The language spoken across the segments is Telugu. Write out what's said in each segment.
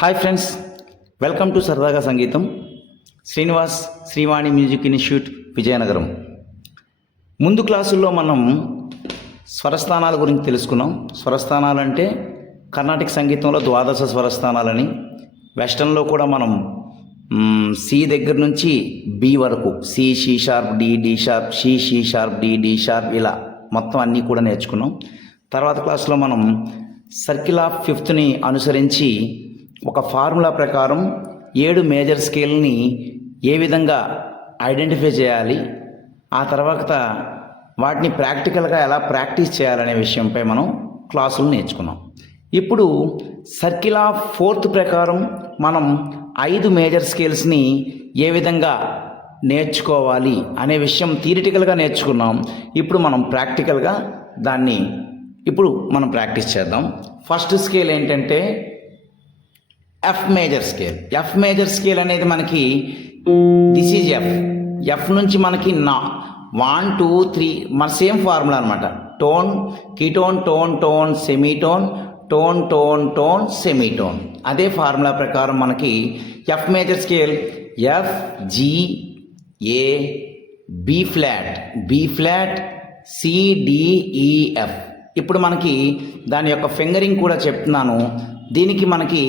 హాయ్ ఫ్రెండ్స్, వెల్కమ్ టు సరదాగా సంగీతం. Srinivas Srivani music institute, Vizianagaram. ముందు క్లాసుల్లో మనం స్వరస్థానాల గురించి తెలుసుకున్నాం. స్వరస్థానాలు అంటే కర్ణాటక సంగీతంలో ద్వాదశ స్వరస్థానాలని, వెస్టర్న్లో కూడా మనం సి దగ్గర నుంచి బి వరకు C, C sharp, D, D sharp, C, C sharp, D, D sharp, ఇలా మొత్తం అన్నీ కూడా నేర్చుకున్నాం. తర్వాత క్లాస్లో మనం సర్కిల్ ఆఫ్ ఫిఫ్త్ని అనుసరించి ఒక ఫార్ములా ప్రకారం 7 మేజర్ స్కేల్ని ఏ విధంగా ఐడెంటిఫై చేయాలి, ఆ తర్వాత వాటిని ప్రాక్టికల్గా ఎలా ప్రాక్టీస్ చేయాలనే విషయంపై మనం క్లాసులు నేర్చుకున్నాం. ఇప్పుడు సర్కిల్ ఆఫ్ ఫోర్త్ ప్రకారం మనం 5 మేజర్ స్కేల్స్ని ఏ విధంగా నేర్చుకోవాలి అనే విషయం థియరిటికల్గా నేర్చుకున్నాం. ఇప్పుడు మనం ప్రాక్టికల్గా దాన్ని ప్రాక్టీస్ చేద్దాం. ఫస్ట్ స్కేల్ ఏంటంటే F major scale. F major scale అనేది మనకి దిస్ ఈజ్ ఎఫ్ నుంచి మనకి 1 2 3 మన సేమ్ ఫార్ములా అనమాట. టోన్, కీటోన్, tone, tone, semitone, tone, tone, tone, semitone. అదే ఫార్ములా ప్రకారం మనకి F major scale F, G, A, B flat, C, D, E, F. ఇప్పుడు మనకి దాని యొక్క ఫింగరింగ్ కూడా చెప్తున్నాను. దీనికి మనకి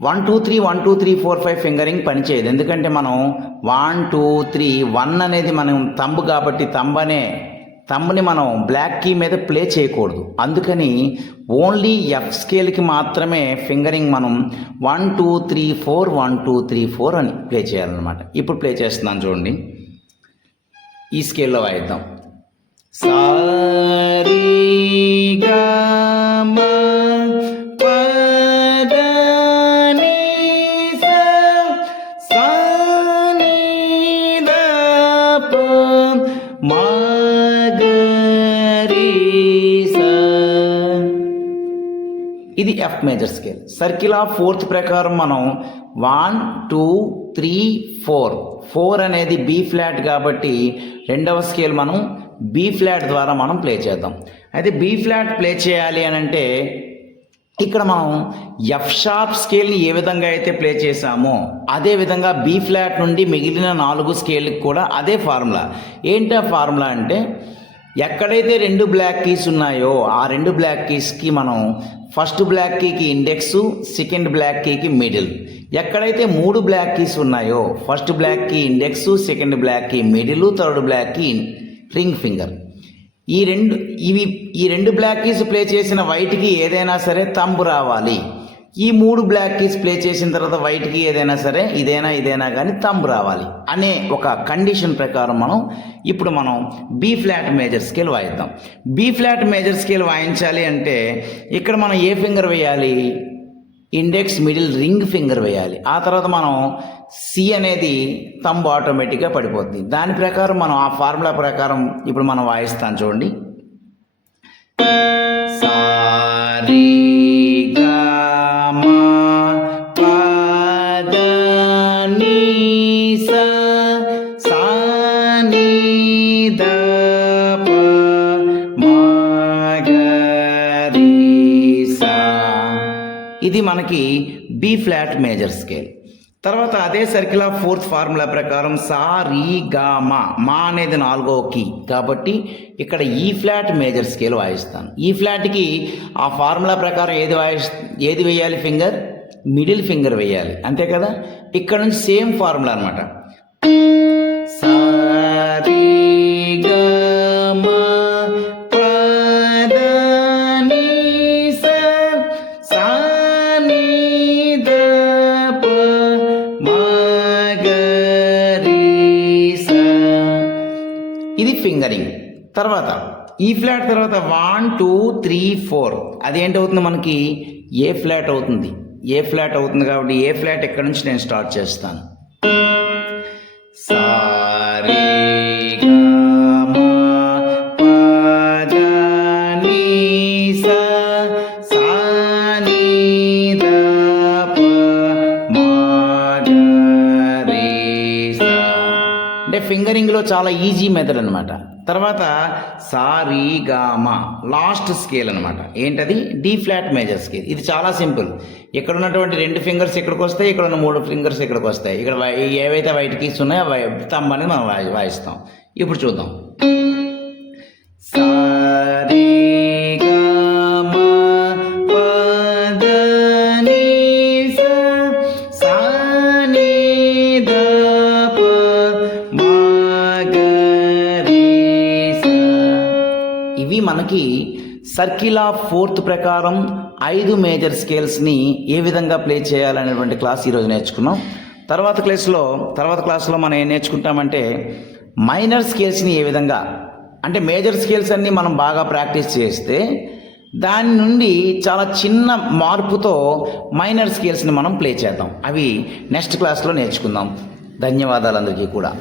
1 2 3 1 2 3 4 5 ఫింగరింగ్ పనిచేయదు. ఎందుకంటే మనం 1 2 3 1 అనేది మనం తంబు కాబట్టి తంబుని మనం బ్లాక్ కీ మీద ప్లే చేయకూడదు. అందుకని ఓన్లీ ఎఫ్ స్కేల్కి మాత్రమే ఫింగరింగ్ మనం 1 2 3 4 1 2 3 4 అని ప్లే చేయాలన్నమాట. ఇప్పుడు ప్లే చేస్తున్నాను చూడండి. ఈ స్కేల్లో వాయిద్దాం. సారీ గా మా ఇది F major scale. Circle of fourth ప్రకారం మనం 1 2 3 4 అనేది బి ఫ్లాట్ కాబట్టి రెండవ స్కేల్ మనం బి ఫ్లాట్ ద్వారా మనం ప్లే చేద్దాం. అయితే బి ఫ్లాట్ ప్లే చేయాలి అని అంటే ఇక్కడ మనం ఎఫ్ షార్ప్ స్కేల్ని ఏ విధంగా అయితే ప్లే చేసామో అదే విధంగా బి ఫ్లాట్ నుండి మిగిలిన 4 స్కేల్కి కూడా అదే ఫార్ములా. ఏంటి ఆ ఫార్ములా అంటే ఎక్కడైతే 2 బ్లాక్ కీస్ ఉన్నాయో ఆ 2 బ్లాక్ కీస్కి మనం ఫస్ట్ బ్లాక్ కీకి ఇండెక్స్, సెకండ్ బ్లాక్ కీకి మిడిల్. ఎక్కడైతే 3 బ్లాక్ కీస్ ఉన్నాయో first black key index, second black key middle, third black key ring finger. ఈ రెండు బ్లాక్ కీస్ ప్లే చేసిన వైట్కి ఏదైనా సరే తంబు రావాలి. ఈ 3 బ్లాక్ కీస్ ప్లే చేసిన తర్వాత వైట్కి ఏదైనా సరే ఇదైనా కానీ తంబు రావాలి అనే ఒక కండిషన్ ప్రకారం ఇప్పుడు మనం బి ఫ్లాట్ మేజర్ స్కేల్ వాయిద్దాం. బి ఫ్లాట్ మేజర్ స్కేల్ వాయించాలి అంటే ఇక్కడ మనం ఏ ఫింగర్ వేయాలి? ఇండెక్స్, మిడిల్, రింగ్ ఫింగర్ వేయాలి. ఆ తర్వాత మనం సి అనేది తంబు ఆటోమేటిక్గా పడిపోతుంది. దాని ప్రకారం మనం ఆ ఫార్ములా ప్రకారం ఇప్పుడు మనం వాయిస్తాం చూడండి. సారీ ఇది మనకి బి ఫ్లాట్ మేజర్ స్కేల్. తర్వాత అదే సర్కిల్ ఆఫ్ ఫోర్త్ ఫార్ములా ప్రకారం సా, రీ, గా, మా అనేది 4వ కీ కాబట్టి ఇక్కడ ఈ ఫ్లాట్ మేజర్ స్కేల్ వాయిస్తాను. ఈ ఫ్లాట్కి ఆ ఫార్ములా ప్రకారం ఏది వేయాలి? ఫింగర్, మిడిల్ ఫింగర్ వేయాలి, అంతే కదా. ఇక్కడ నుంచి సేమ్ ఫార్ములా అనమాట. ఇది ఫింగరింగ్. తర్వాత ఈ ఫ్లాట్ తర్వాత 1 2 3 4 అదేంటవుతుంది? మనకి ఏ ఫ్లాట్ అవుతుంది. ఏ ఫ్లాట్ అవుతుంది కాబట్టి ఏ ఫ్లాట్ ఇక్కడ నుంచి నేను స్టార్ట్ చేస్తాను. సారీ అంటే ఫింగరింగ్లో చాలా ఈజీ మెథడ్ అనమాట. తర్వాత సారీగామ లాస్ట్ స్కేల్ అనమాట. ఏంటది? D flat major scale. ఇది చాలా సింపుల్. ఇక్కడ ఉన్నటువంటి 2 ఫింగర్స్ ఇక్కడికి వస్తాయి, ఇక్కడ ఉన్న 3 ఫింగర్స్ ఇక్కడికి వస్తాయి. ఇక్కడ ఏవైతే వైట్ కీస్ ఉన్నాయో థంబ్ అనేది మనం వాయిస్తాం. ఇప్పుడు చూద్దాం. ఇవి మనకి సర్కిల్ ఆఫ్ ఫోర్త్ ప్రకారం 5 మేజర్ స్కేల్స్ని ఏ విధంగా ప్లే చేయాలనేటువంటి క్లాస్ ఈరోజు నేర్చుకున్నాం. తర్వాత క్లాస్లో మనం ఏం నేర్చుకుంటామంటే మైనర్ స్కేల్స్ని ఏ విధంగా, అంటే మేజర్ స్కేల్స్ అన్నీ మనం బాగా ప్రాక్టీస్ చేస్తే దాని నుండి చాలా చిన్న మార్పుతో మైనర్ స్కేల్స్ని మనం ప్లే చేద్దాం. అవి నెక్స్ట్ క్లాస్లో నేర్చుకుందాం. ధన్యవాదాలు అందరికీ కూడా.